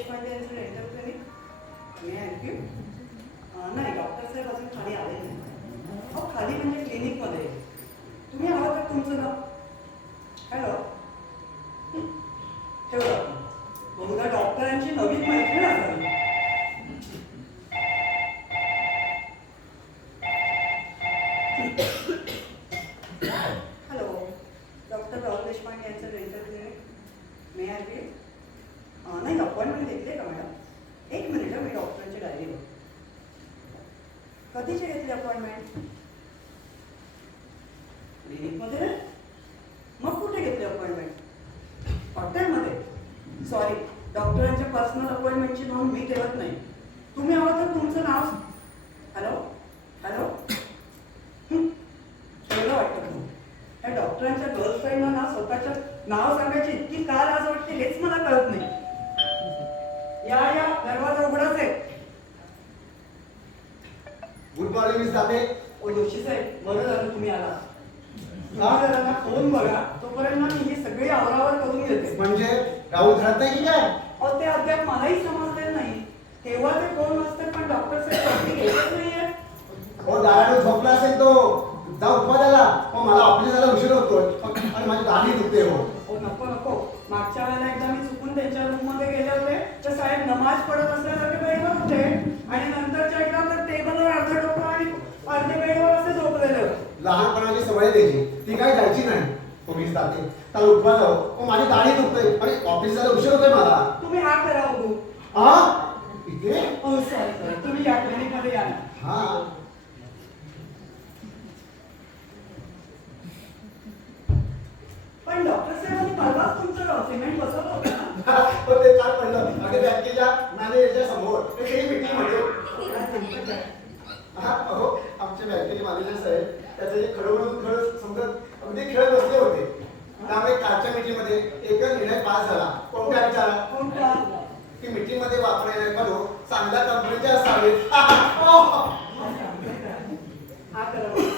देशपांडे यांचं dental clinic. मी ऐकू नाही, डॉक्टर साहेब अजून खाली आले नाही. हो, खाली म्हणजे क्लिनिकमध्ये. तुम्ही आहात का? तुमचं नाव? हॅलो, ठेवलं. बहुधा डॉक्टरांची नवीन मैत्रीण असावी. हॅलो, डॉक्टर राहुल देशपांडे यांचं डेंटल क्लिनिक. मी ऐकू नाही, अपॉइंटमेंट घेतली का मॅडम? एक मिनिट, मी डॉक्टरांची डायरी बघ. कधीची घेतली अपॉइंटमेंट? क्लिनिकमध्ये? मग कुठे घेतली अपॉइंटमेंट? हॉटेलमध्ये? सॉरी, डॉक्टरांच्या पर्सनल अपॉइंटमेंटची नोंद मी ठेवत नाही. तुम्ही हवं तर तुमचं नाव. हॅलो हॅलो, ठेवलं वाटतं तुम्ही. त्या डॉक्टरांच्या गर्लफ्रेंडला ना स्वतःच्या नाव सांगायची इतकी का लाज वाटते हेच मला कळत नाही. या या, दरवाजा उघडाच आहे. Good morning miss Date. ओ जोशी साहेब, बरं झालं तुम्ही आला. जरा फोन बघा, तोपर्यंत ना मी ही सगळी आवरावर करून घेते. म्हणजे राहुल घरात नाही की काय? अहो, ते अद्याप मलाही समजलेलं नाही. तेव्हा ते फोन असतात पण डॉक्टर साहेब कधी घेतच नाहीये. हो, दारावर झोपला असेल तो. जा उपमा द्यायला. हो, मला ऑफिस जायला उशीर होतोय आणि माझी दाढी दुखते. हो नको नको, मागच्या वेळेला एकदा मी चुकून त्यांच्या रूम मध्ये गेले होते तर साहेब नमाज पडत असल्यासारखे बेडवर होते आणि नंतरच्या एकदा तर टेबलवर अर्धा डोकं आणि अर्धे बेडवर असे झोपलेले होते. लहानपणाची सवय द्यायची, ती काय जायची नाही. पोलीस जाते तर उपमा जाऊ. हो, माझी दाढी दुखते आणि ऑफिस जायला उशीर होतोय मला. तुम्ही हा करा बघू. हा इथे? हो सॉरी सॉरी, तुम्ही या क्लिनिक मध्ये या ना. हा, पण डॉक्टर साहेबांनी परवाच तुमचं सिमेंट बसवलं होतं ना? हो, ते काल पडलं. अगदी बँकेच्या मॅनेजरच्या समोर ते मीटिंग मध्ये. हा, हो, आमच्या बँकेचे मॅनेजर साहेब त्याचे खडोखडून खरं समजत अगदी खेळत बसले होते. त्यामुळे कालच्या मीटिंग मध्ये एकच निर्णय पास झाला. कोणत्या विचारा? कोणता? की मीटिंग मध्ये वापरणारे खडो चांगल्या कंपनीचे असावेत. हा करा बघू.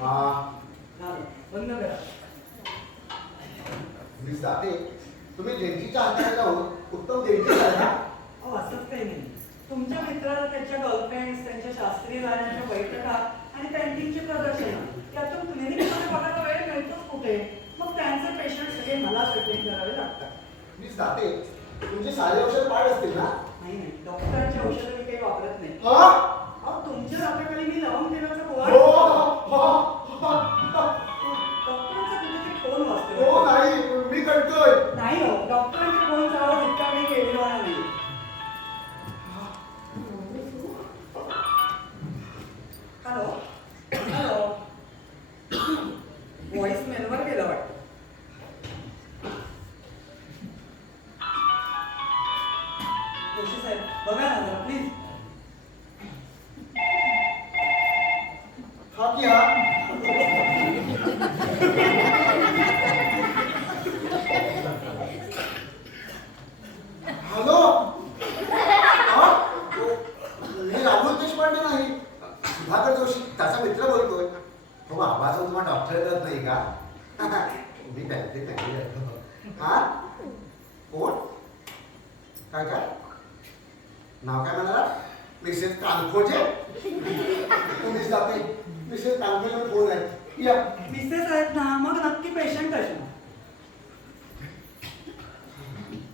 हा, बंद करा. मी जाते. तुम्ही देणगीच्या हाताने जाऊन उत्तम देणगी द्या. अहो, असंच काही नाही. तुमच्या मित्राला त्यांच्या गर्लफ्रेंड्स, त्यांच्या शास्त्रीय गाण्यांच्या बैठका आणि पेंटिंगची प्रदर्शनं यातून क्लिनिकमध्ये बघायला वेळ मिळतोच कुठे. मग त्यांचे पेशंट सगळे मलाच अटेंड करावे लागतात. मी जाते. तुमचे सारे औषध पाड असतील ना? नाही नाही, डॉक्टरांची औषधं मी काही वापरत नाही. हा? अहो, तुमच्या हाताखाली मी लवंग तेलाचा हो, पोवाडा. हो, डॉक्टरांचा कुठेतरी फोन वाजतो. हो, नाही, मी करतोय. नाही हो, डॉक्टरांच्या फोनचा आवाज इतका काही केलेला नाही. हॅलो हॅलो, व्हॉइस मेलवर गेलं वाटतं. जोशी साहेब बघा ना जरा प्लीज. हा की हा? हॅलो, मी राहुल देशपांडे नाही, सुधाकर जोशी त्याचा मित्र बोलतोय. हो, आवाज तुम्हाला डॉक्टर येत नाही का? मी बँकेत नाही. हा, कोण? काय काय नाव काय म्हणाला? मिसेस कानखोजे. तुम्ही जाते. मिसेस कानखोजे फोन आहे. या. मिसेस आहेत ना, मग नक्की पेशंट असणार.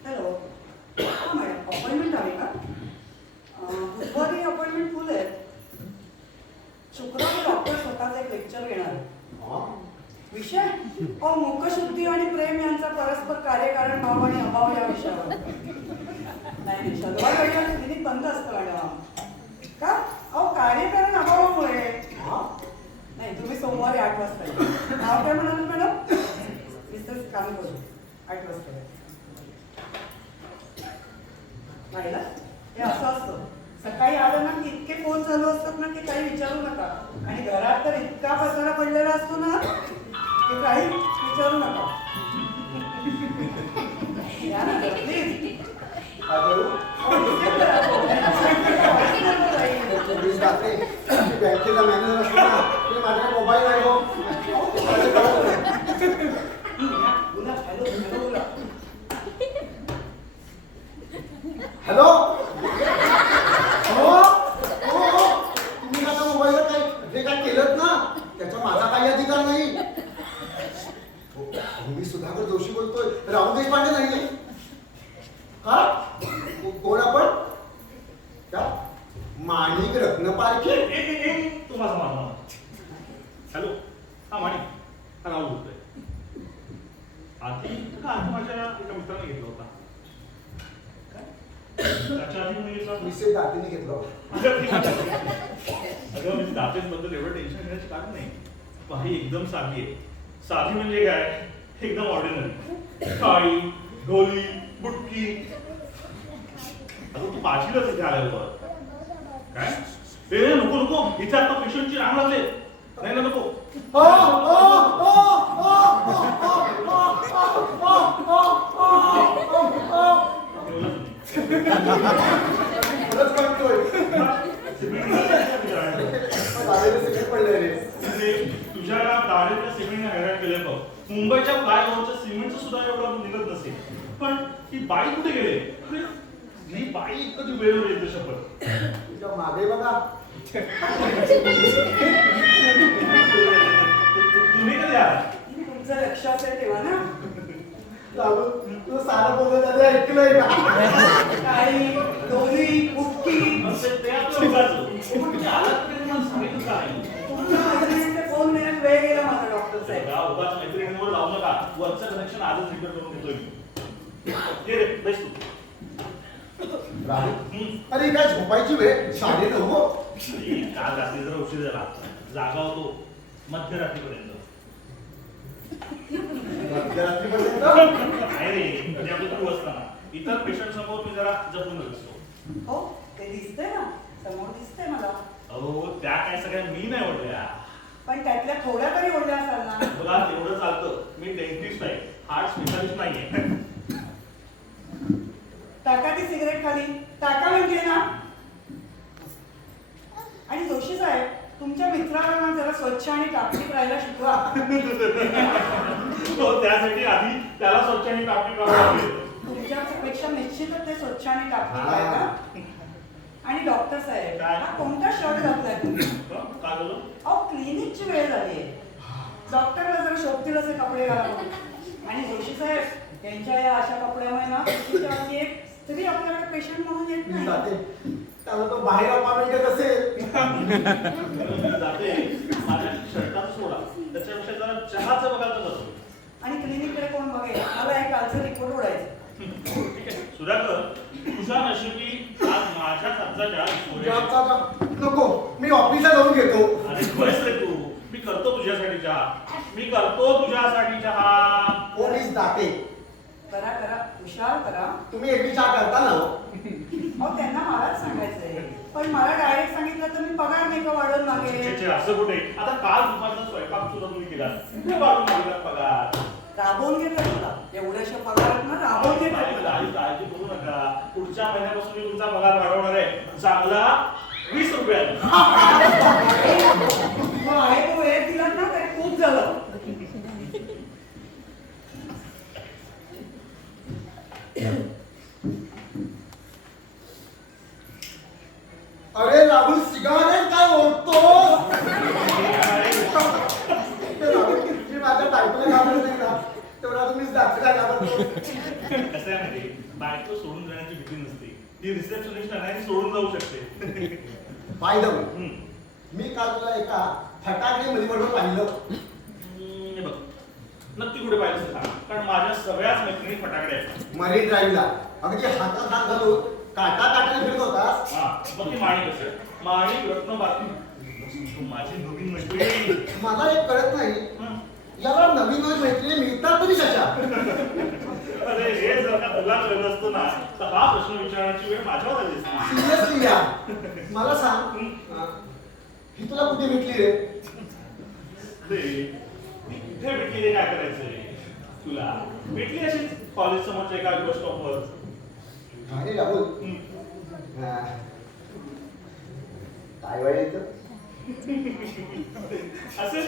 हॅलो, हा मॅडम, अपॉइंटमेंट हवी का? बुधवारी अपॉइंटमेंट फुल आहे. शुक्रवारी डॉक्टर स्वतःच एक लेक्चर घेणार आहे. विषय मुखशुद्धी आणि प्रेम यांचा परस्पर कार्यकारण भाव आणि अभाव या विषयावर. नाही, शनिवार रविवारी क्लिनिक बंद असतं मॅडम. का? अहो, कार्यकारण अभावामुळे. नाही, तुम्ही सोमवारी 8 वाजता या. नाव काय म्हणाल मॅडम? मिसेस कानखोजे. 8 वाजता या. पाहिलं, हे असं असतं. सकाळी आलं ना की इतके फोन चालू असतात ना की काही विचारू नका. आणि घरात तर इतका पसारा पडलेला असतो ना की काही विचारू नका. या ना प्लीज. बँकेचा मॅनेजर असतो ना, माझ्याकडे मोबाईल आहे. हो, हॅलो हो हो हो तुम्ही आता मोबाईलवर काय जे काय केलं ना त्याचा माझा काही अधिकार नाही. मी सुधाकर जोशी बोलतोय, राहुल देशपांडे नाही का? कोण आपण? त्या माणिक रत्नपारखी. तू माझा मामा. हॅलो हा माणिक, हा राहुल बोलतोय. आधी माझ्या एका मित्राने घेतला होता. त्याच्या आधी मी मिसेस दातीने घेतला होता. अगं म्हणजे दातेच बद्दल एवढं टेन्शन घेण्याचं कारण नाही. बाई एकदम साधी आहे. साधी म्हणजे काय, एकदम ऑर्डिनरी. काळी ढोली बुटकी. अगं तू पाचवीलाच इथे आल्यावर काय ए नको नको, इथे आता पेशंटची रांग लागले. नाही ना नको. तुझ्या दाढेच्या सिमेंटने हैराण केले बघ. मुंबईच्या फ्लायओव्हरच्या सिमेंटचं सुद्धा एवढं निघत नसेल. पण ही बाई कुठे गेले? ही बाई कधी वेळेवर येते शपथ. तुझ्या मागे बघा. तुम्ही कधी आला? तुमचं लक्ष असेल तेव्हा ना. तू सारं बोलत आधी ऐकलंय का? काळी डोली बुटकी. ते आपलं उगाच. पण आलात तरी मला सांगितलं का नाही? फोन देण्यात वेळ गेला माझा डॉक्टर साहेब. उगाच मैत्रिणींवर लावू नका. वरचं कनेक्शन आजच रिपेअर करून देतोय मी. ये रे बैस तू. अरे काय झोपायची वेळ 9:30. काल रात्री जरा उशीर झाला. जागा होतो मध्यरात्रीपर्यंत. नाही रे, म्हणजे आपलं तू असताना इतर पेशंट समोर मी जरा जपून बसतो. हो ते दिसतंय ना, समोर दिसतंय मला. अहो त्या काय सगळ्या मी नाही ओढल्या. पण त्यातल्या थोड्या तरी ओढल्या असाल ना. बघा एवढं चालतं. मी डेंटिस्ट आहे, हार्ट स्पेशालिस्ट नाहीये. टाका ती सिगरेट खाली. टाका म्हणजे ना. आणि जोशी साहेब तुमच्या मित्रांना जरा स्वच्छ आणि टापटीप राहायला शिकवा. हो त्यासाठी आधी त्याला स्वच्छ आणि टापटीप करावं लागेल. तुमच्यापेक्षा निश्चितच ते स्वच्छ आणि टापटीप राहायला. आणि डॉक्टर साहेब हा कोणता शर्ट घातलाय तुम्ही? काय झालं? अहो क्लिनिकची वेळ झाली आहे. डॉक्टरला जरा शोभतील असे कपडे घाला. आणि जोशी साहेब यांच्या या अशा कपड्यामुळे ना तुमच्या एक स्त्री आपल्याकडे पेशंट म्हणून येत नाही. त्याला तो बाहेर अपार्टमेंट असेल. जाते माझ्या शर्टाचं सोडा, त्याच्यापेक्षा जरा चहाचं बघायचं बसतो. आणि क्लिनिककडे कोण बघेल? मला एक कालचं रिपोर्ट ओढायचं. ठीक आहे सुधाकर, तुझ्या नशिबी आज माझ्या खर्चाच्या नको, मी ऑफिसला जाऊन घेतो. अरे खुश रे तू. मी करतो तुझ्यासाठी चहा. मी करतो तुझ्यासाठी चहा. पोलीस दाते करा करा हुशार करा. तुम्ही एकटी चहा करता ना? अहो त्यांना मलाच सांगायचंय. पण मला डायरेक्ट सांगितलं तर मी पगार नाही का वाढवून मागेल. असं कुठे? आता काल दुपारचा स्वयंपाक सुद्धा तुम्ही केला. वाढून मागला पगार. राबवून घेतात मला. एवढ्याशा पगारात ना राबवून घेतात मला. काळजी करू नका. पुढच्या महिन्यापासून मी तुमचा पगार वाढवणार आहे. चांगला 20 रुपयाला. आहे तो वेळ दिलात ना तरी खूप झालं. अरे राहुल सिगारेट काय ओढतो? मी माझ्या बायकोला घाबरत नाही ना, तेवढा तुम्हीच दाखला घाबरतो. कसं आहे माहिती, बायको सोडून जाण्याची भीती नसते. ती रिसेप्शनिस्ट आहे, सोडून जाऊ शकते. बाय द वे, मी काल तुला एका फटाके मुलीबरोबर पाहिलं. हे बघ, नक्की कुठे पाहिलं असं सांग. कारण माझ्या सगळ्याच मैत्रिणी फटाकडे आहेत. मरीन ड्राईव्हला अगदी हातात हात घालून काटा काटाने फिरत होतास. हा मग ती माणिक असेल. माणिक रत्न बातमी माझी नवीन मैत्रिणी. मला एक कळत नाही, याला नवीन नवीन मैत्रिणी मिळतात तरी कशा? अरे हे जर का तुला कळलं असतं ना तर हा प्रश्न विचारण्याची वेळ माझ्यावर आली असती. सिरियसली यार, मला सांग, ही तुला कुठे भेटली रे? कुठे भेटली रे? काय करायचंय तुला? भेटली अशी कॉलेज समोरच्या एका बस स्टॉपवर. अरे राहुल, काय वेळ येतं? असेल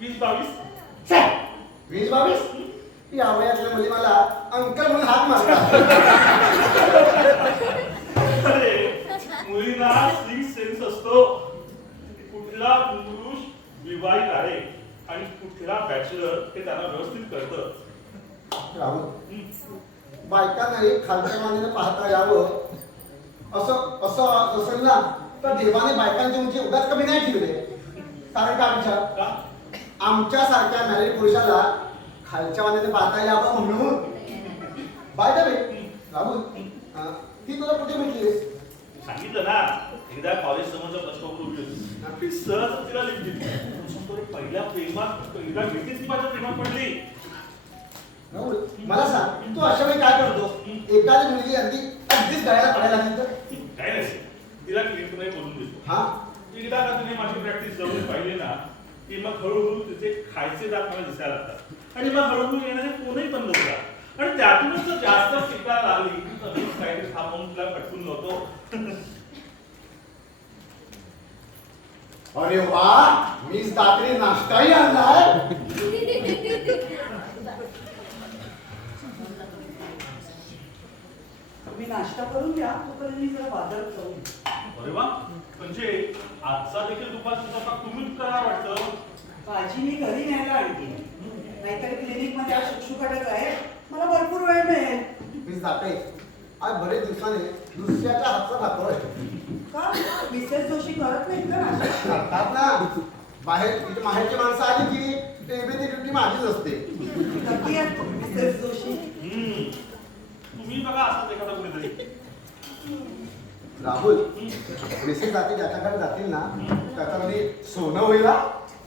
20-22. 20-22? या वयातल्या मुली मला अंकल म्हणून हात मारतात. नाही खालच्या मानेने पाहता यावं असं असं असेल ना तर देवाने बायकांची उंची उगाच कमी नाही ठेवले. कारण का आमच्या सारख्या मॅरिड पुरुषाला खालच्या मानेने पाहता यावं म्हणून. बाय द वे राहुल, ती तुला कुठे भेटलीस? सांगितलं ना, एकदा कॉलेज समोरच्या बस स्टॉपवर उभी होती. सहज तिला लिफ्ट दिली. पहिल्या प्रेमात एकदा भेटीस ती माझ्या प्रेमात पडली. राहुल, मला सांग तू अशा वेळी काय करतो? एखादी मुलगी अगदीच गळ्याला पडायला लागली तर? काय नाही, तिला क्लिनिक मध्ये बोलून देतो. हा, एकदा का तुम्ही माझी प्रॅक्टिस जवळ पाहिली ना की मग हळूहळू तिचे खायचे दात मला दिसायला लागतात आणि मग हळूहळू येणारे फोनही बंद होतात आणि त्यातूनच जर जास्त शिकायला लागली तर मी काहीतरी थांबवून तिला पटकून नव्हतो. अरे वा, मी रात्री नाश्ताही आणलाय. तुम्ही नाश्ता करून द्या, तोपर्यंत मी जरा बाजारात जाऊन. अरे वा, म्हणजे आजचा देखील दुपारचा स्वयंपाक तुम्हीच करा वाटतं. भाजी मी घरी न्यायला आणते, नाहीतर क्लिनिक मध्ये आज शुकशुकाटच आहे. मला भरपूर वेळ मिळेल. मी जाते. आज बरेच दिवसाने दुसऱ्याच्या हातचा भाकर का मिसेस जोशी करत नाहीत का नाश्ता? करतात ना. बाहेर माहेरची माणसं आली की टेबलची ड्युटी माझीच असते. नक्की आहेत मिसेस जोशी. तुम्ही बघा असंच एखादा कुठेतरी. राहुल, मिसेस जाती ज्याच्याकडे जातील ना त्याच्यामध्ये सोनं होईल.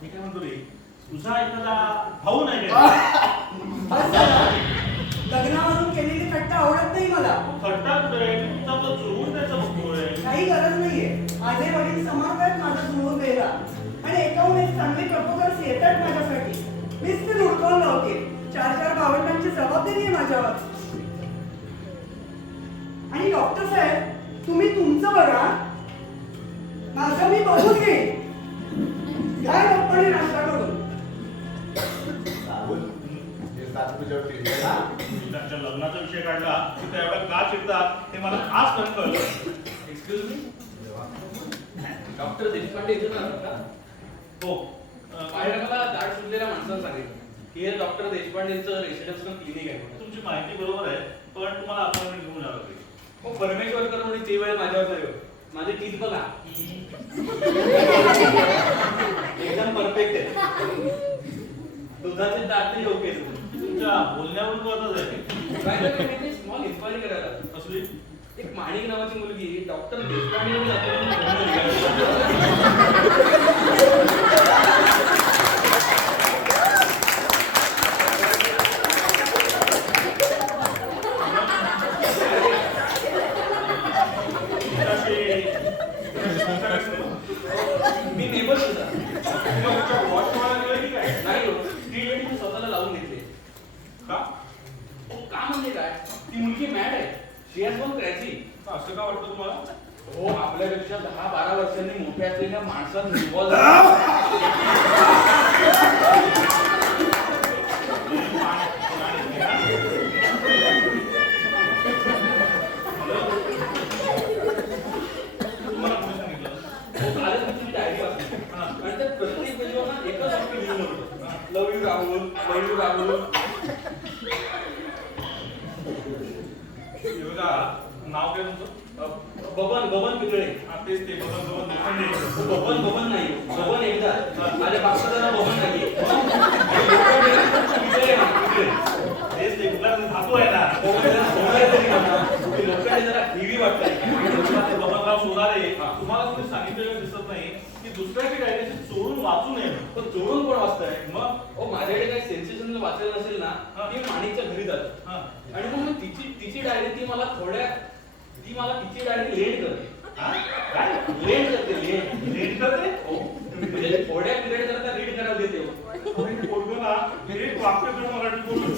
मी काय म्हणतो रे, तुझा एखादा भाऊ नाही का? बस झालं. लग्नावरून केलेली थट्टा आवडत नाही मला. थट्टा कुठे आहे? तुमचा आपलं जुळवून द्यायचं बघतोय. काही गरज नाहीये. माझे वडील समर्थ आहेत माझं जुळवून द्यायला आणि एकाहून एक चांगले प्रपोजल्स येतात माझ्यासाठी. मीच ते हुडकवून लावते. 4 भावंडांची जबाबदारी आहे माझ्यावर. आणि डॉक्टर साहेब, तुम्ही तुमचं बघा, माझं मी बघून घेईन. घ्या डॉक्टरने नाश्ता करून. राहुल, हे साथ तुझ्यावर केली ना. त्यांच्या लग्नाचा विषय काढला की त्या एवढा का चिडतात हे मला आजपर्यंत कळलं. एक्सक्यूज मी, डॉक्टर देशपांडे इथून आलात का? हो, बाहेर मला दाट सुटलेल्या माणसानं सांगितलं की हे डॉक्टर देशपांडेंचं रेसिडेन्स क्लिनिक आहे म्हणून. तुमची माहिती बरोबर आहे, पण तुम्हाला अपॉइंटमेंट घेऊन यावं लागेल. हो, परमेश्वरकर म्हणजे ते वेळ माझ्यावर नाही होत. माझे टीथ बघा एकदम परफेक्ट आहे. दुधाचे दात योग्य आहेत. तुमच्या बोलण्यावरून कळतच आहे. स्मॉल इन्क्वायरी करायला असली एक माणिक नावाची मुलगी डॉक्टर देशपांडे मी नेबर सुद्धा नाही हो, ती वेळी मी स्वतःला लावून घेतले. का? का म्हणजे काय, ती मुलगी मॅड आहे. शी हॅज गॉन क्रेझी. असं का वाटतं तुम्हाला? हो, आपल्यापेक्षा 10-12 वर्षांनी मोठ्या असलेल्या माणसात इन्व्हॉल्व तुम्हाला कोणी सांगितलं? कालच मी तुझी डायरी वाचली आणि त्यात प्रत्येक पेजवर ना एकच वाक्य लिहिलं होतं, love you Rahul, love you Rahul. हे बघा, नाव काय तुमचं? बबन पितळे. हा, तेच ते बबन लोखंडे. बबन नाही, बबन एकदा. माझ्या बापाचं नाव बबन नाहीये. पितळे आहे, पितळे. तेच ते कुठला धातू आहे ना. लोकांनी जरा हेवी वाटतंय. बबनराव सोनारे, तुम्हाला कोणी सांगितलेलं दिसत नाही की दुसऱ्याची डायरेक्शन चोरून वाचू नये. पण चोरून कोण वाचतंय? मग हो, माझ्याकडे काही सेन्सेशन वाचायला नसेल ना, ती माणिकच्या घरी जातात. हा. आणि मग मी तिची डायरी ती मला तिची डायरी लेट करते. हा? काय? लेट करते, लेट. रीड करते? हो, म्हणजे थोड्या पिरियड करता रीड करायला देते. अरे पोरगं ना, एक वाक्य जर मराठी बोलून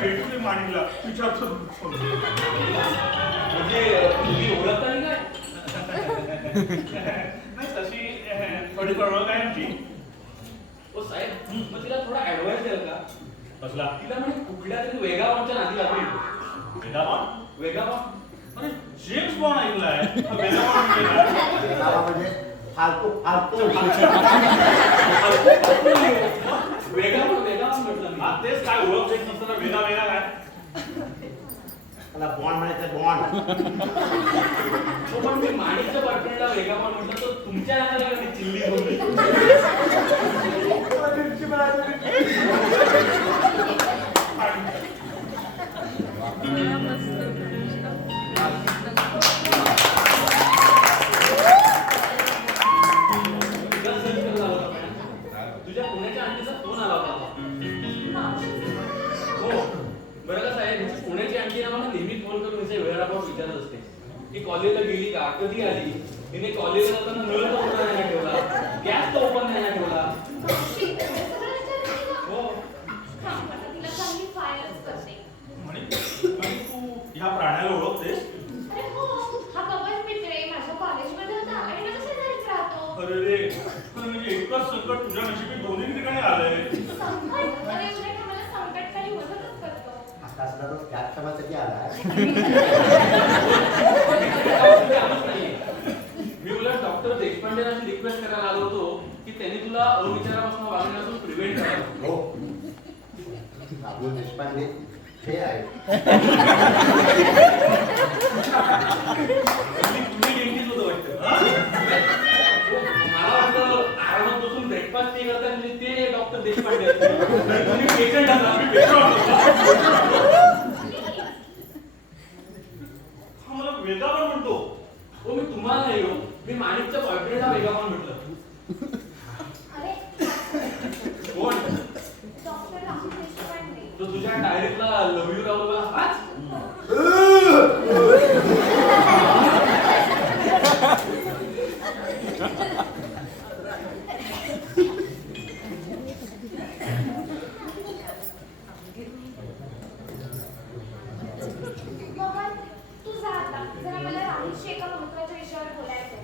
भेटले माणिकला विचारतो. म्हणजे तुम्ही ओळखता नाही काय? नाही, तशी थोडी कळवळ काय आमची. हो साहेब, मग तिला थोडा ऍडवाइस द्याल का? कसला? तिला म्हणजे कुठल्या तरी वेगावानच्या नादी लागली. वेदाबॉन? वेगावान अरे जेम्स बॉन्ड ऐकलाय. वेदाबॉन केला. नावा म्हणजे फालतू फालतू वेगावान म्हटलं मी. हा, तेच काय ओळख देत नसताना वेदा वेगळा काय? त्याला बॉन्ड म्हणायचं बॉन्ड. हो, पण मी माणिकच्या बॉयफ्रेंडला वेगळा पण म्हटलं तर तुमच्या हाताला कधी चिल्ली होईल. तुझ्या पुण्याच्या आंटीचा फोन आला होता. हो, बरं का साहेब, पुण्याची आंटी ना मला नेहमी फोन करून तिचे वेळापत्रक विचारत असते की कॉलेजला गेली का, कधी आली, तिने कॉलेजला जाताना नळ तर ओपन नाही ठेवला, गॅस तर ओपन नाही ठेवला. हो, म्हणे तू ह्या प्राण्याला ओळखतेस? अरे रे, पण म्हणजे एकच संकट तुझ्या नशिबी दोन्ही ठिकाणी आलंय. आता असला तो त्याच समाजासाठी आलाय. मी उलट डॉक्टर देशपांडेला रिक्वेस्ट करायला आलो होतो की त्यांनी तुला अविचारापासून वागण्यापासून प्रिव्हेंट करावं. हो, राहुल देशपांडे हे आहे. तुम्ही नेमकीच होतं वाटतं. मला वाटतं आरामात बसून ब्रेकफास्ट ते करतात म्हणजे ते डॉक्टर देशपांडे असतील. तुम्ही पेशंट आहात, मी पेशंट हा मला वेगळा पण म्हणतो. हो, मी तुम्हाला नाही हो, मी माणिकच्या बॉयफ्रेंडला वेगळा पण म्हटलं. कोण? तो तुझ्या डायरीतला लव्ह यू राहुलला हाच?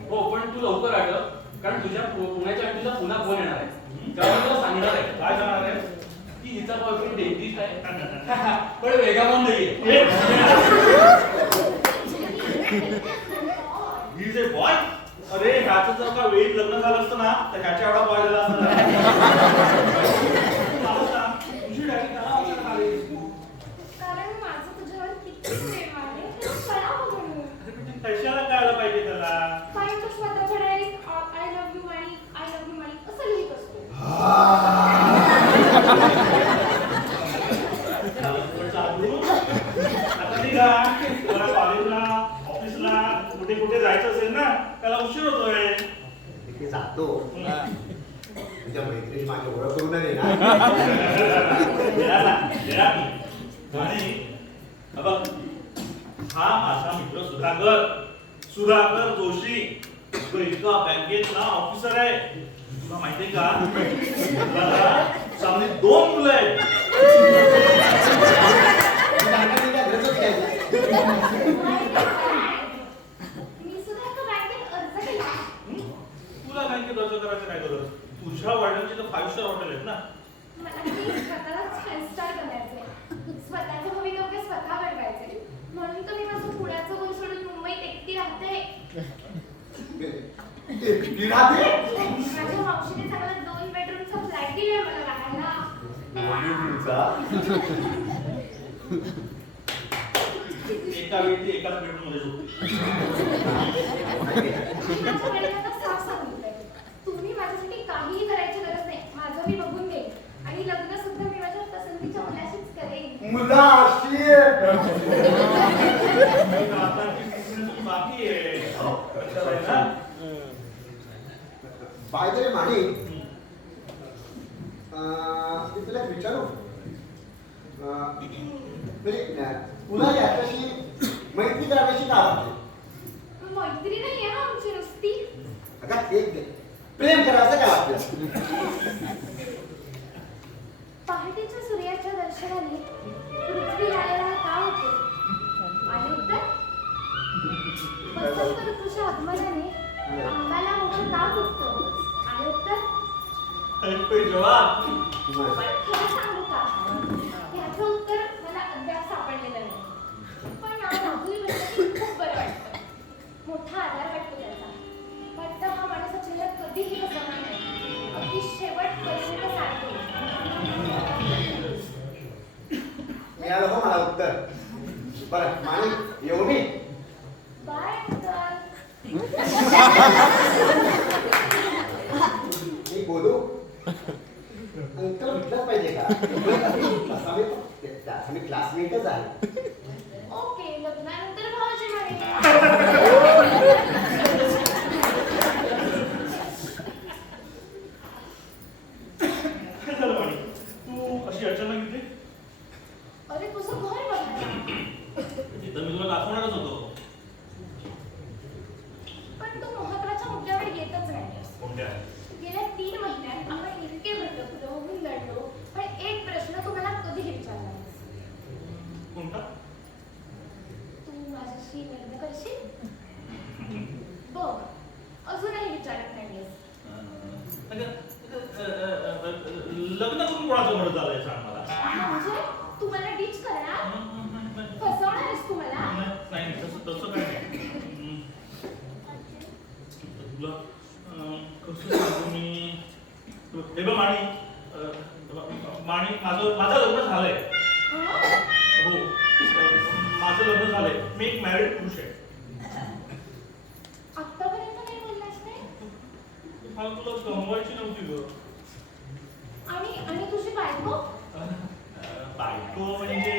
हो, पण तू लवकर आठव, कारण तुझ्या पुण्याच्या आंटीला पुन्हा फोन येणार आहे. त्यामुळे तुला सांगणार आहे. काय जाणार आहे? की हिचा बॉयफ्रेंड डेंटिस्ट आहे. पण वेगळा पण नाहीये. ही जे बॉय, अरे ह्याचं जर का वेळीत लग्न झालं असतं ना तर ह्याच्या एवढा बॉय झाला असता. तुझी डॅडी त्याला औषध खाली. कशाला कळायला पाहिजे त्याला? पण चालू. आता निघा. तुला कॉलेजला, ऑफिसला, कुठे कुठे जायचं असेल ना त्याला उशीर होतोय. तिथे जातो. तुझ्या मैत्रिणी माझी ओळख करून दे ना. आणि बघ, हा माझा मित्र सुधाकर जोशी. तो एका बँकेत ना ऑफिसर आहे. तुला माहितीये का? सामने 2 मुलं आहेत. तुला बँकेत अर्ज करायचं काय गरज? तुझ्या वडिलांची तर 5 स्टार हॉटेल आहेत ना. स्वतःचं भवितव्य स्वतः घडवायचे, म्हणून तर मी माझं पुण्याचं घर सोडून मुंबईत एकटी राहते. माझ्या मावशीने चांगला 2 बेडरूमचा फ्लॅट दिलाय मला राहायला. एका वेळी एकाच बेडरूम मध्ये झोपते. माझ्या वडिलांना साफ सांगितलंय, तुम्ही माझ्यासाठी काहीही करायची गरज नाही, माझं मी बघून घेईन आणि लग्न सुद्धा मी माझ्या पसंतीच्या मुलाशीच करेन. मुलाशी बाकी आहे. बाय द वे माणी, मी तुला एक विचारू, म्हणजे तुला याच्याशी मैत्री करायची का वाटते? मैत्री नाही आहे आमची नुसती. अगं एक प्रेम करायचं काय वाटतं? पहाटेच्या सूर्याच्या दर्शनाने पृथ्वी लालाला का होते? आणि उत्तर, वसंत ऋतूच्या आगमनाने अंगाला मोठं का फुटतं? आणि उत्तर, जवाब. पण खरं सांगू का, ह्याचं उत्तर मला अद्याप सापडलेलं नाही. पण राहुल भेटलं की खूप बरं वाटतं, मोठा आधार वाटतो त्याचा. वाटतं हा माणूस आपल्याला कधीही बसवणार नाही, अगदी शेवटपर्यंत साथ देईल. मिळालं हो मला उत्तर. बरं माणिक, कोणत्या? गेल्या 3 महिन्यात आपण इतके भेटलो होऊन लढलो, पण एक प्रश्न तुम्हाला कधीही विचारला नाही. कोणता? तू माझ्याशी लग्न करशील? बघ, अजूनही विचारत नाहीयेस. लग्न करून कोणाचं बरं झालंय सांग मला. म्हणजे तू मला डीच करणार? फसवणारस तू मला? नाही तसं काय नाही. तुला कसं सांगू मी. हे बघ माणी माझं लग्न झालंय. हो माझं लग्न झालंय. मी एक मॅरिड पुरुष आहे. आत्तापर्यंत नाही बोललास नाही? मला तुला गमवायची नव्हती ग. आणि तुझी बायको? बायको म्हणजे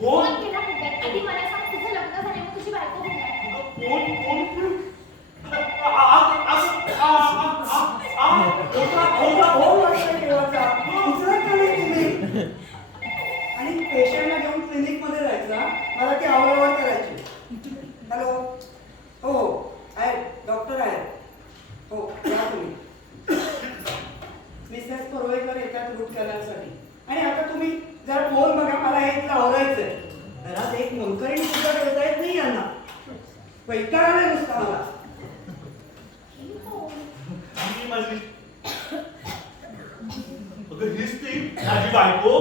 फोन केला कुठे? आधी मला सांग, तुझं लग्न झाल्यावर तुझी बायको कुठे? आणि पेशंटला घेऊन क्लिनिक मध्ये जायचं. मला ती आवडवड करायची. हॅलो, हो आहेत, डॉक्टर आहेत. हो या तुम्ही. मिसेस परोळेकर येतात रूट करण्यासाठी. आणि आता तुम्ही जरा फोन बघा, मला हे आवरायचंय. घरात एक मोलकरी सुद्धा ठेवता येत नाही यांना. वैताग आलाय नुसता मला. माझी हीच ती माझी बायको.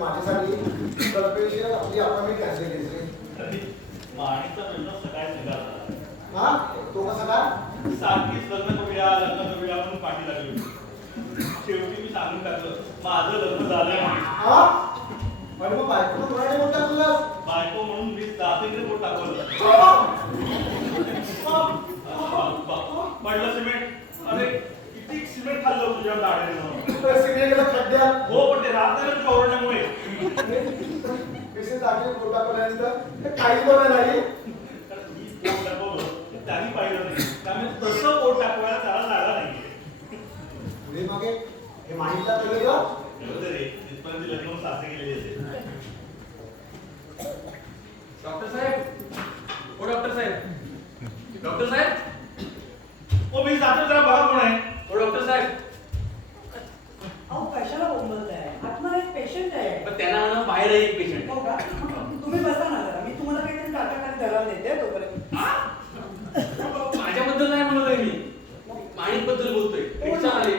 माझ्यासाठी आपली अपॉइंटमेंट कॅन्सल केली. माणीचा प्रश्न सकाळी निघाला. हा तो कसा काय? सारखीच लग्न करूया म्हणून पाठी लागली होती. शेवटी मी सांगून टाकलं माझं लग्न झालं. आणि मग बायको कोणाने मोठ टाकलं? बायको म्हणून मी जातीने पोट टाकवलं. पडलं सिमेंट. अरे किती सिमेंट खाल्लं तुझ्या दाढेनं. सिमेंटला खड्ड्यात. हो पण ते राहत नाही चौरण्यामुळे. पोट टाकल्यानंतर काही बोलणार नाही. पोट टाकवलं त्यांनी पाहिलं नाही. त्यामुळे तसं पोट टाकवायला त्याला जागा नाही. पुढे मागे हे माहितला कळलं का? रे तिथपर्यंत लग्न सासरे गेलेली असेल. डॉक्टर साहेब, ओ डॉक्टर साहेब, डॉक्टर साहेब, ओ मी जातो जरा बघा कोण आहे. ओ डॉक्टर साहेब. अहो कशाला बोंबलताय? आतमध्ये एक पेशंट आहे. पण त्यांना म्हणा बाहेर आहे एक पेशंट. हो का? तुम्ही बसा ना जरा. मी तुम्हाला काहीतरी टाकाखाली दराव देते तोपर्यंत. माझ्याबद्दल नाही म्हणत आहे मी. माणिक बद्दल बोलतोय. रिक्षा आले.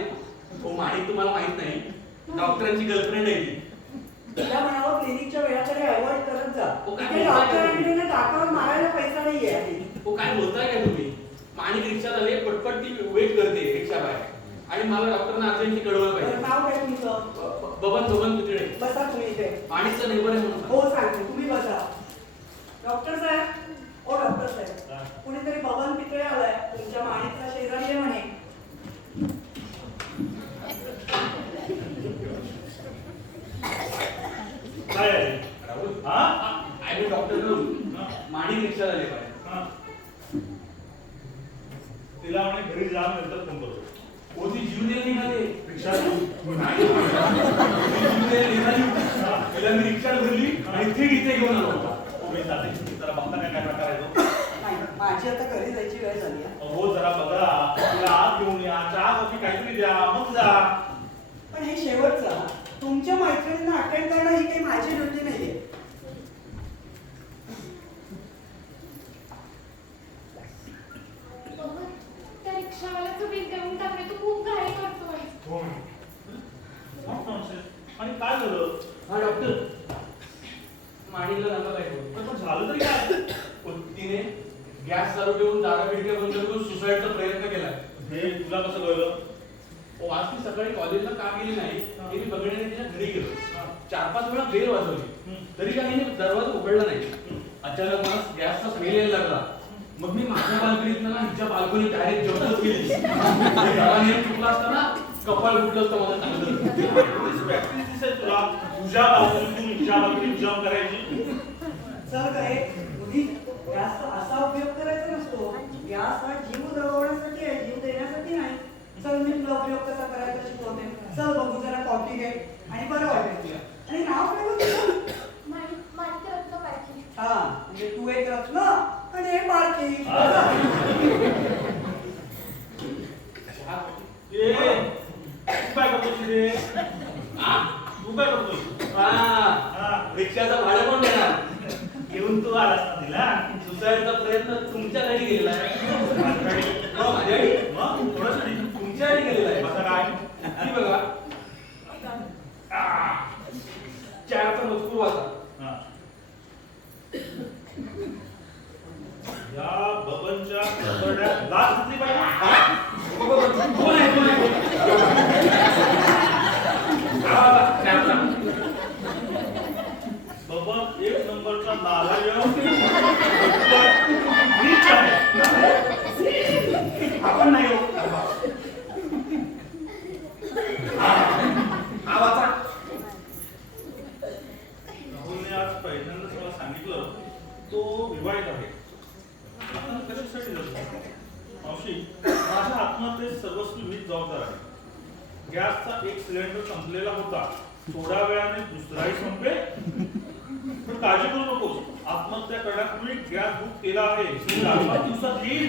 हो माणिक तुम्हाला माहित नाही. डॉक्टरांची गर्लफ्रेंड आहे ती. तिला म्हणावं क्लिनिकच्या वेळाकडे अवॉइड करत जा. हो, काय इथे बोलताय डॉक्टरांनी तुम्ही? त्यांना टाकावर मारायला पैसा नाहीये. हो काय बोलताय का तुम्ही? माणिक रिक्षात आले, पटपट ती वेट करते रिक्षा बाहेर. आणि मला डॉक्टरना अर्जंटली कळवलं तर पाहिजे. नाव काय तुमचं? बबन पितळे. बसा तुम्ही इथे. माणिकचा नेबर आहे म्हणून. हो सांगते, तुम्ही बसा. डॉक्टर साहेब, ओ डॉक्टर साहेब, कुणीतरी बबन पितळे आलाय. तुमच्या माणिकचा शेजारी आहे म्हणे. काय आहे? हा? आय डॉक्टर माणिक रिक्षा आले पाहिजे. तिला म्हणे घरी जा नंतर फोन करतो. हो ती जीव द्यायला निघाले. रिक्षा तिला मी रिक्षा भरली आणि थेट इथे घेऊन आलो होता. मी जाते जरा बघता काय प्रकार आहे तो. नाही, माझी आता घरी जायची वेळ झाली आहे. हो जरा बघा. तिला आत घेऊन या. चहा कॉफी काहीतरी द्या मग जा. पण हे शेवटचं. तुमच्या मैत्रिणींना अटेंड करणं ही काही माझी ड्युटी नाहीये. त्या रिक्षावाल्याचं बिल देऊन टाकले. तू खूप घाई करतोय. हो. आणि काय झालं? हा डॉक्टर माणिकला नका काय करू. पण झालं तरी काय? तिने गॅस चालू ठेवून दारा खिडक्या बंद करून सुसाईडचा प्रयत्न केलाय. हे तुला कसं कळलं? आज ती सकाळी कॉलेजला का गेली नाही हे मी बघण्याने तिच्या घरी गेलो. 4-5 वेळा बेल वाजवली तरी काही दरवाजा उघडला नाही. अचानक मला गॅसचा स्मेल यायला लागला. मग मी माझ्या बाल्कनीत ना हिच्या बाल्कनी डायरेक्ट जंपच केली. चुकला असताना कपाळ फुटलं असतं मला चांगलं. प्रॅक्टिस दिसेल तुला तुझ्या बाजून हिच्या बाजून जम्प करायची. चल काय मुली, गॅसचा असा उपयोग करायचा नसतो. गॅस हा जीव जळवण्यासाठी आहे, जीव देण्यासाठी नाही. चल मी तुला उपयोग कसा करायचा शिकवते. चल बघू जरा कॉफी घे आणि बरं वाटेल तुला. आणि नाव काय बोलतो? माणिकरत्न पारखी. हा म्हणजे तू एक रत्न आणि हे पारखी. ए, तू काय करतोस रे? तू काय करतोस? रिक्षाचं भाडं कोण देणार? येऊन तू आलास ना तिला. सुसाईडचा प्रयत्न तुमच्या घरी गेलेला आहे. मग माझ्या घरी? मग कोणासाठी? तुमच्या घरी गेलेला आहे. आता काय? ती बघा चारचा मजकूर वाचा. हा. या बबनच्या कपड्यात लाच घातली पाहिजे. कोण आहे कोण आहे चारचा बबन एक नंबरचा नालायक नीच आहे. आपण नाही हो. हा वाचा. राहुलने आज पहिल्यांदाच मला सांगितलं तो विवाहित आहे. आपण कशासाठी जातो? मावशी, माझ्या आत्महत्येत सर्वस्वी मीच जबाबदार आहे. गॅसचा एक सिलेंडर संपलेला होता. थोड्या वेळाने दुसराही संपेल. पण काळजी करू नकोस. आत्महत्या करण्यापूर्वी गॅस बुक केला आहे. 4-5 दिवसात येईल.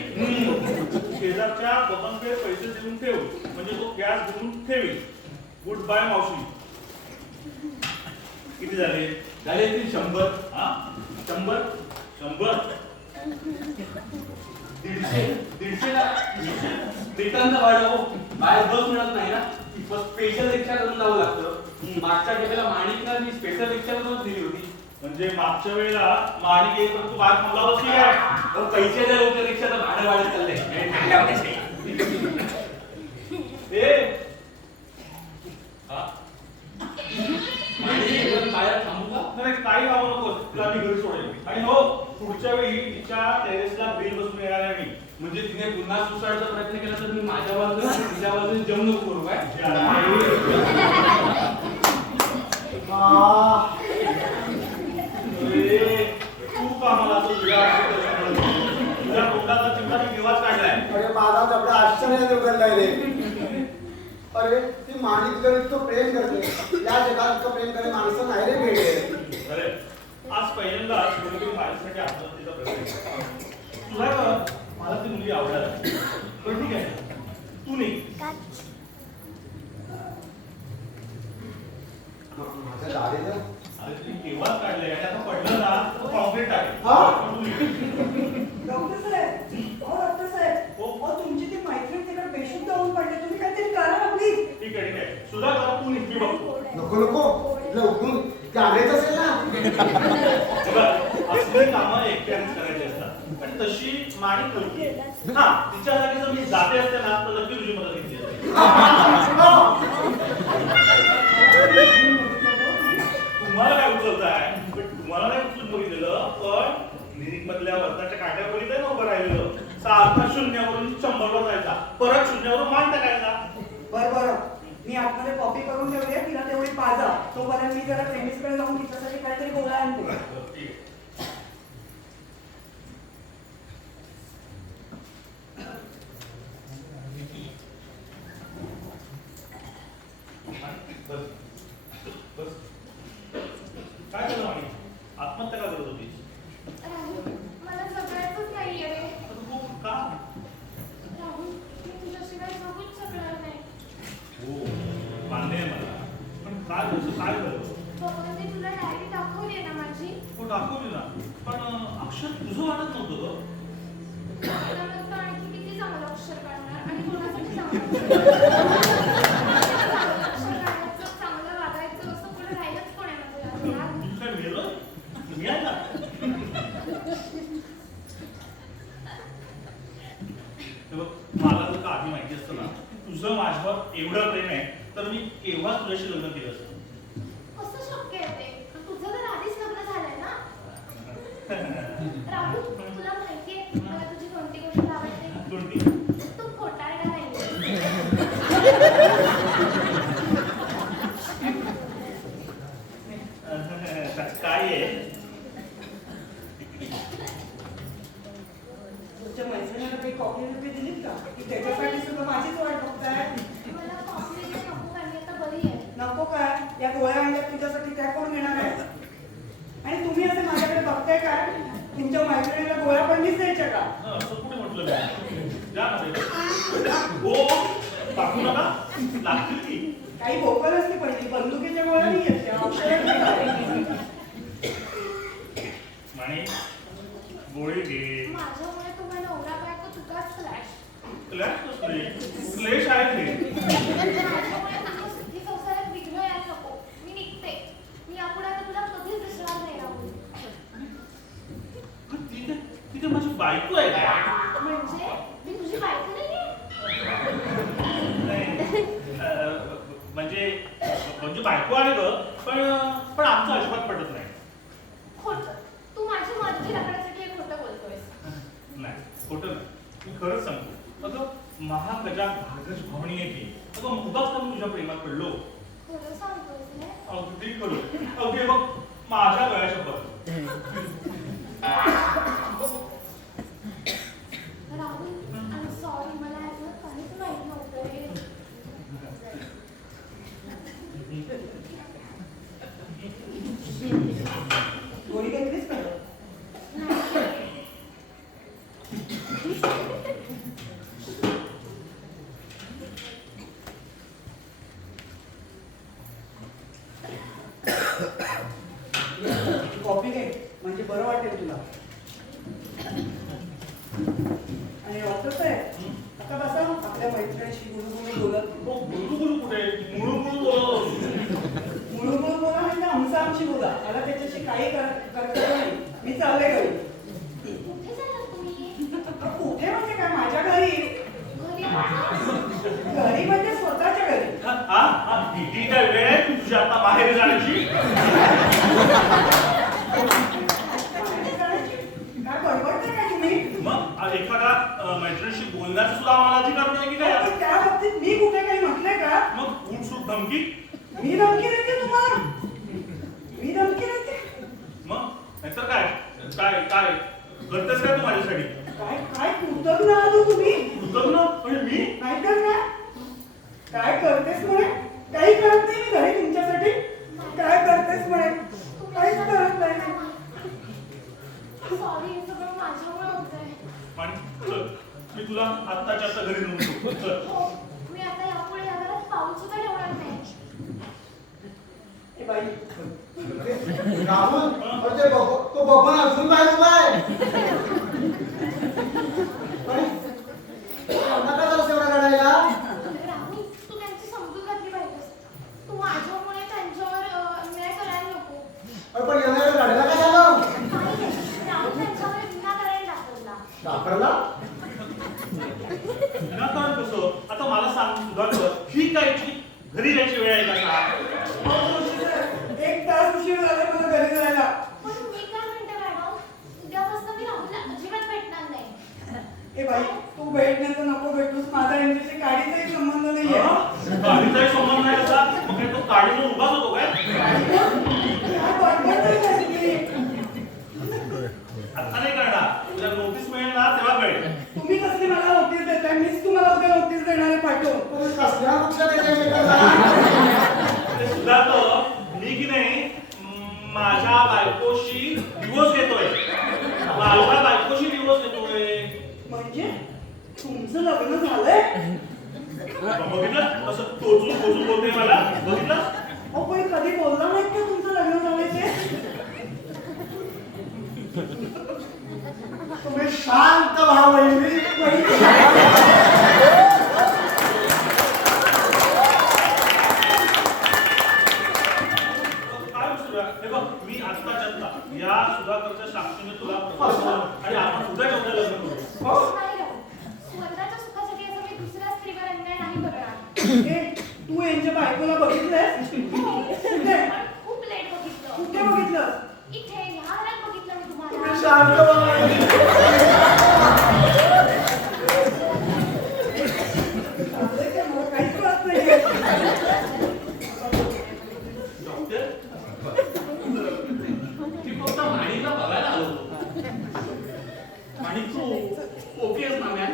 शेजारच्या बबनकडे पैसे देऊन ठेव, म्हणजे तो गॅस भरून ठेवेल. गुड बाय मावशी. किती झाले? झाले ती 100. हा? 100 150 ला रिटर्नचं भाडं हो. बाहेर बस मिळत नाही ना, स्पेशल रिक्षा करून जावं लागतं. मागच्या वेळेला माणिकला मी स्पेशल रिक्षा करून दिली होती. म्हणजे मागच्या वेळेला माणिक येईपर्यंत तू बाहेर थांबला होतास की काय? पैशाच्या लोक रिक्षाचं भाडं वाढत चाललंय. बाहेर थांबू का? नाही काही लावू नकोस. तुला मी घरी सोडेल. आणि हो, पुढच्या वेळी तिच्या टेरेसला ग्रिल बसून येणार आहे मी. म्हणजे तिने पुन्हा सुसाईडचा प्रयत्न केला तर मी माझ्या बाजूला तिच्या बाजूने जम नको करू काय? तू का मला तुझ्या तोंडाचा चिमटा मी दिवाच काढलाय. अरे माझा कपडा आश्चर्याने उघडलाय रे. अरे ती माणिकला इतकं प्रेम करते. या जगात इतकं प्रेम करणे माणसं नाही रे भेटले. अरे आज पहिल्यांदाच कोणीतरी माझ्यासाठी आत्महत्येचा प्रयत्न केला. तुला का मला ती मुलगी आवडत. पण ठीक आहे, तू नाही. माझ्या दाढीला अरे तुम्ही केव्हा काढलंय आणि आता पडलं ना तर कॉन्क्रीट आहे. हा? पण तू नाही. डॉक्टर साहेब, डॉक्टर साहेब, तुमची ती मैत्रीण तिकडे बेशुद्ध होऊन पडली. तुम्ही काहीतरी करा ना प्लीज. ठीक आहे. सुधाकर तू निघली बघ. नको तिला उठून ते आणायचं असेल ना. बघा, असली कामं एकट्यानेच करायची असतात. आणि तशी माणिक नव्हती. हा, तिच्या जागी जर मी जाते असते ना तर नक्की तुझी मदत घेतली असती. तुम्हाला काय उचलताय? पण तुम्हाला नाही उचलून बघितलेलं, पण निरीक मधल्या वर्गाच्या काट्यावर बघितलंय ना उभं राहिलेलं. सारखा 0वरून 100वर जायचा, परत 0वरून मान टाकायचा. बरं मी आतमध्ये कॉपी करून ठेवली आहे. तिला तेवढी पाजा. तोपर्यंत मी जरा केमिस्टकडे जाऊन तिच्यासाठी काहीतरी गोळा आणते. ठीक आहे. बस. काय झालं आम्ही? आत्महत्या का करत होतीस? राहुल, मला जगायचंच नाहीये रे. तू का? राहुल, मी तुझ्याशिवाय जगूच शकणार नाही. हो, मान्य आहे मला. पण काय झालं? बाबांनी तुला डायरी दाखवली आहे ना माझी? हो, दाखवली ना. पण अक्षर तुझं वाटत नव्हतं गं. त्यानंतर आणखी किती चांगलं अक्षर काढणार आणि कोणासाठी चांगलं अक्षर चांगलं वागायचं असं पुढे राहिलंच कोण आहे माझ्या तुझं काय वेगळं? मी आहे ना. तुझं माझ्यावर एवढं प्रेम आहे तर मी केव्हा तुझ्याशी लग्न केलं असतं. कसं शक्य आहे ते? तुझं तर आधीच लग्न झालंय ना. राहुल, तुला माहितीये मला तुझी कोणती गोष्ट आवडते? कोणती? तू खोटारडा नाहीये. काय आहे? तुमच्या मैत्रिणीला काही कॉफी बिफी दिलीत का की त्याच्यासाठी सुद्धा माझीच वाट बघताय? मला कॉफी नको कारण मी आता बरी आहे. नको काय, या गोळ्या आणल्या तुझ्यासाठी त्या कोण घेणार आहे? आणि तुम्ही असं माझ्याकडे बघताय काय? तुमच्या मैत्रिणीला गोळ्या पण द्यायच्या का? असं कुठे म्हटलं मी? जा ना बाई. हो टाकू नका, लागतील की. काही भोकल असते पहिली, बंदुकीच्या गोळ्या नाही येत त्या, औषधं नाही. म्हणे गोळी घे. माझ्यामुळे तुम्हाला नवरा बायको तुझाच फ्लॅश. क्लॅश कसले? क्लेश आहे ते. माझ्यामुळे तुझ्या सुखी संसारात विघ्न यायला नको. मी निघते. मी यापुढे आता तुला कधीच दिसणार नाही राहुल. तिथे माझी बायको आहे का? म्हणजे मी तुझी बायको नाहीये. म्हणजे बायको आहे ग, पण आमचं अजिबात पटत नाही. खोटं. तू माझी मर्जी राखण्यासाठी हे खोटं बोलतोयस. नाही खोटं नाही, मी खरंच सांगतो. अगं महागजा भागज भावणी येते. अगं उगाच तर मी तुझ्या प्रेमात पडलो. खरं सांगतोयस रे? अगदी खरं. अगदी बघ माझ्या गळ्याशपथ. Rahul, I sorry. मला यातलं काहीच माहित नव्हतं रे. गोळी घेतलीस का? कॉफी घे म्हणजे बरं वाटेल तुला. आणि डॉक्टर साहेब, आता बसा आपल्या मैत्रिणीशी गुणगुणी बोलत. हो, गुळू कुठे? मुळू बोल. मुळू बोला म्हणजे आमची बोला. मला त्याच्याशी काही कर्तव्य नाही. मी चालले घरी. कुठे चाललात तुम्ही? कुठे म्हणजे काय? माझ्या घरी. घरी आहात? घरी म्हणजे स्वतःच्या घरी. किती काय वेळ आहे तुझी आता बाहेर जाण्याची? काय बडबडताय का तुम्ही? मग एखादा मैत्रिणीशी बोलण्याचा सुद्धा आम्हाला अधिकार नाही की काय? पण त्या बाबतीत मी कुठे काही म्हटलंय का? मग उठसूट धमकी? मी धमकी देते तुम्हाला? मी धमकी देते? मग नाहीतर काय काय काय करतेस काय तू माझ्यासाठी? काय काय कृतज्ञ आहात तुम्ही? कृतज्ञ म्हणजे मी? नाहीतर काय करतेस म्हणे? काही करत नाही मी घरी तुमच्यासाठी. काय करतेस म्हणे? काहीच करत नाही. सॉरी, हे सगळं माझ्यामुळे होतंय. आणि चल मी तुला आत्ताच्या आता घरी नेऊन सोडतो. चल. हो, मी आता यापुढे या घरात पाऊल सुद्धा ठेवणार नाही. ए बाई, राहुल, अरे तो बबन अजून बाहेर उभा आहे. अरे, नका जरा एवढा रडायला. राहुल, तू त्यांची समजूत घातली पाहिजेस. तू माझ्यामुळे त्यांच्यावर अन्याय करायला नको. अरे पण येणाऱ्या रडायला काय झालं? काही नाही. राहुल त्यांच्यावर विनाकारण दाखवला. सापडला? विनाकारण कसं? आता मला सांग सुधाकर, ही काय घरी जायची वेळ आहे का? एक तास उशीर झाला मला घरी जायला. पण मी काय म्हणते मॅडम, उद्यापासून मी राहुलला अजिबात भेटणार नाही. ए बाई, तू भेट नाही तर नको भेटूस. माझा यांच्याशी काडीचाही संबंध नाहीये. काळीचाही संबंध नाही असा. मग काय तो काळीनं उभाच होतो काय? काय बडबडताय का तुम्ही? आता नाही करणार. तुला नोटीस मिळेल ना तेव्हा कळेल. तुम्ही कसली मला नोटीस देताय? मीच तुम्हाला उद्या नोटीस देणार आहे पाठवून. तुम्ही कसल्या पक्षात आहे? ते सुधाकर, मी की नाही माझ्या बायकोशी डिवोर्स घेतोय. माझ्या बायकोशी डिवोर्स घेतोय. म्हणजे तुमचं लग्न झालंय? बघितलं कसं टोचून बोलते मला? बघितलं? अहो पण कधी बोलला नाहीत का तुमचं लग्न झालंय ते? तुम्ही शांत व्हा वहिनी. काय सुद्धा हे बघ, मी आत्ता जनता या सुधाकरच्या साक्षीने तुला प्रपोज आणि आपण उद्या जेवढं लग्न करू. नाही राहुल, स्वतःच्या सुखासाठी असं मी दुसऱ्या स्त्रीवर अन्याय नाही करणार. चाललंय काय? मला काहीच कळत नाहीये. डॉक्टर मी फक्त माणिकला बघायला आलो होतो. माणिक तू ओके आहेस ना मॅम?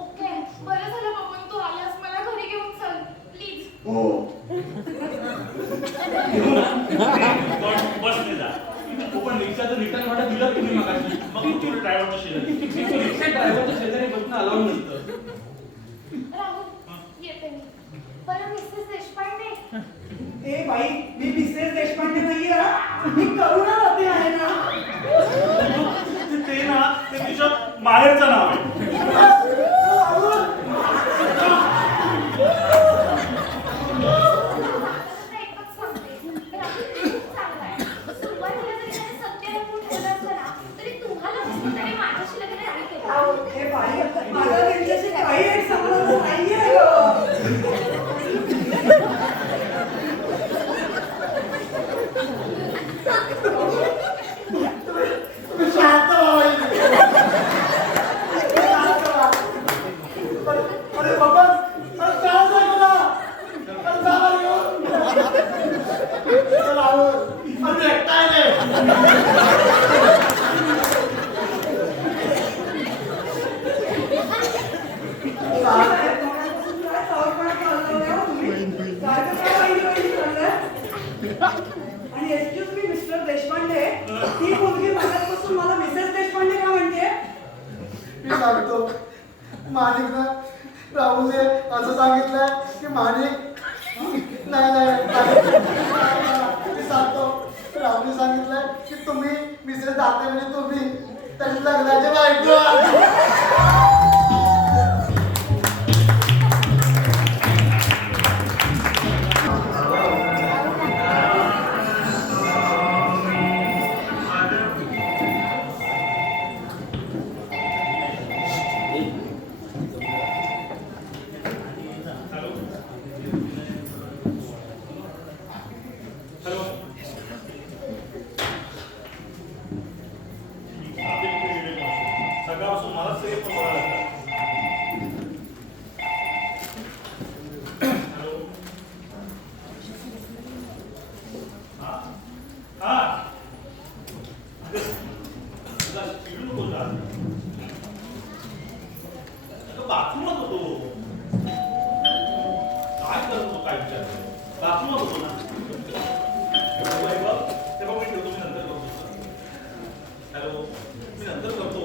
ओके, बरं झालं बघून तू आलास. मला घरी घेऊन चल प्लीज. बस नाही जा. तू पण रिक्षाचं रिटर्न भाडं दिलं तुम्ही मगाशी. मग तू ड्रायव्हरचा शेजारी रिक्षा ड्रायव्हरच्या शेजारी बसणं अलाउड नसतं. राहुल येते मी. बरं मिसेस देशपांडे, ए बाई, मी मिसेस देशपांडे नाहीये हा. मी करुणा रथे आहे ना. ते ना ते तिच्या माहेरचं नाव आहे. आता एकच सांगते. राहुल खूप चांगला आहे. सुरुवातीला जरी त्याने सत्य लपवून ठेवलं असतं ना, तरी तुम्हाला दिसून त्याने माझ्याशी लग्न नाही केलं. ए बाई, माझा त्यांच्याशी काही एक संबंध नाहीये गं. तुम्ही शांत व्हा. शांत व्हा. अरे बाबा, अरे काय झालं ना? अरे जा बरं येऊन. चल राहुल, अरे मी एकटा आहे रे. काय तोंडापासून काय सावरपणा चाललंय हो तुम्ही? सारखं काय बाई चाललंय? आणि एक्सक्यूज मी मिस्टर देशपांडे, ती मुलगी मगाचपासून मला मिसेस देशपांडे का म्हणते? मी सांगतो, माणिकनं राहुलने असं सांगितलंय की माणिक नाही. मी सांगतो, राहुलने सांगितलंय की तुम्ही मिसेस दाते म्हणजे तुम्ही त्यांनी लग्नाचे बायको आहात. हॅलो. सकाळपासून मला सगळे फोन करायला लागतात. हॅलो. हा हा तुला चिडू नको जा. बाथरूमात होतो. काय करत होतो काय विचार? बाथरूमात होतो ना. ते बघ मी ठेवतो. मी नंतर करतो. हॅलो. मी नंतर करतो.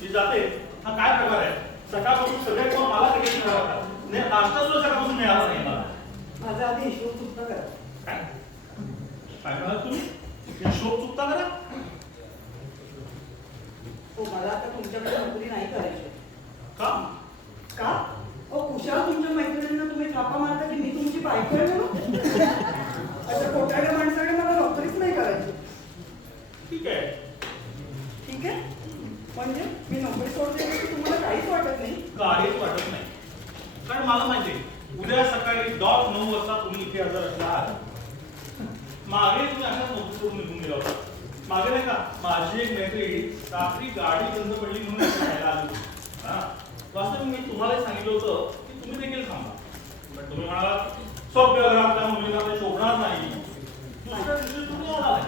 मी जाते. हा काय प्रकार आहे? सकाळपासून सगळे फोन मला सगळे मिळाला. नाश्ता सुद्धा सकाळपासून मिळाला नाही मला. माझा आधी हिशोब चुकता करा. काय काय म्हणाल तुम्ही? हिशोब चुकता करा? हो, मला आता तुमच्याकडे नोकरी नाही करायची. का? का? कुशाल तुमच्या मैत्रिणींना तुम्ही थापा मारता की मी तुमची बायको आहे म्हणून? अशा खोटारड्या माणसाकडे मला नोकरीच नाही करायची. ठीक आहे. ठीक आहे? म्हणजे मी नोकरी सोडते की तुम्हाला काहीच वाटत नाही? काहीच वाटत नाही. कारण मला माहिती आहे, उद्या सकाळी 9 वाजता तुम्ही इथे हजर असणार. मागे तुम्ही अशाच नोकरी सोडून निघून गेला होता. मागे नाही का माझी एक मैत्रीण रात्री गाडी बंद पडली म्हणून इथे राहायला आली होती. हा, वास्तविक मी तुम्हाला सांगितलं होतं की तुम्ही देखील थांबा. पण तुम्ही म्हणाला सभ्य घरातल्या मुलीला ते शोभणार नाही. दुसऱ्या दिवशी तुम्ही आला नाही.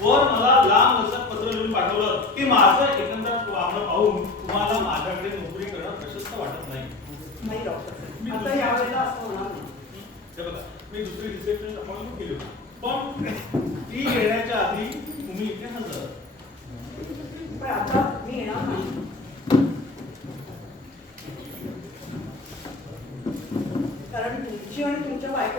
वर मला लांब लचक पत्र लिहून पाठवलं की माझं एकंदर वागणं पाहून तुम्हाला माझ्याकडे नोकरी करणं प्रशस्त वाटत नाही. नाही डॉक्टर, आता यावेळेला असं होणार नाही. हे बघा, मी दुसरी रिसेप्शन अपॉइंटमेंट केली होती. पण ती येण्याच्या आधी तुम्ही इथे हजर.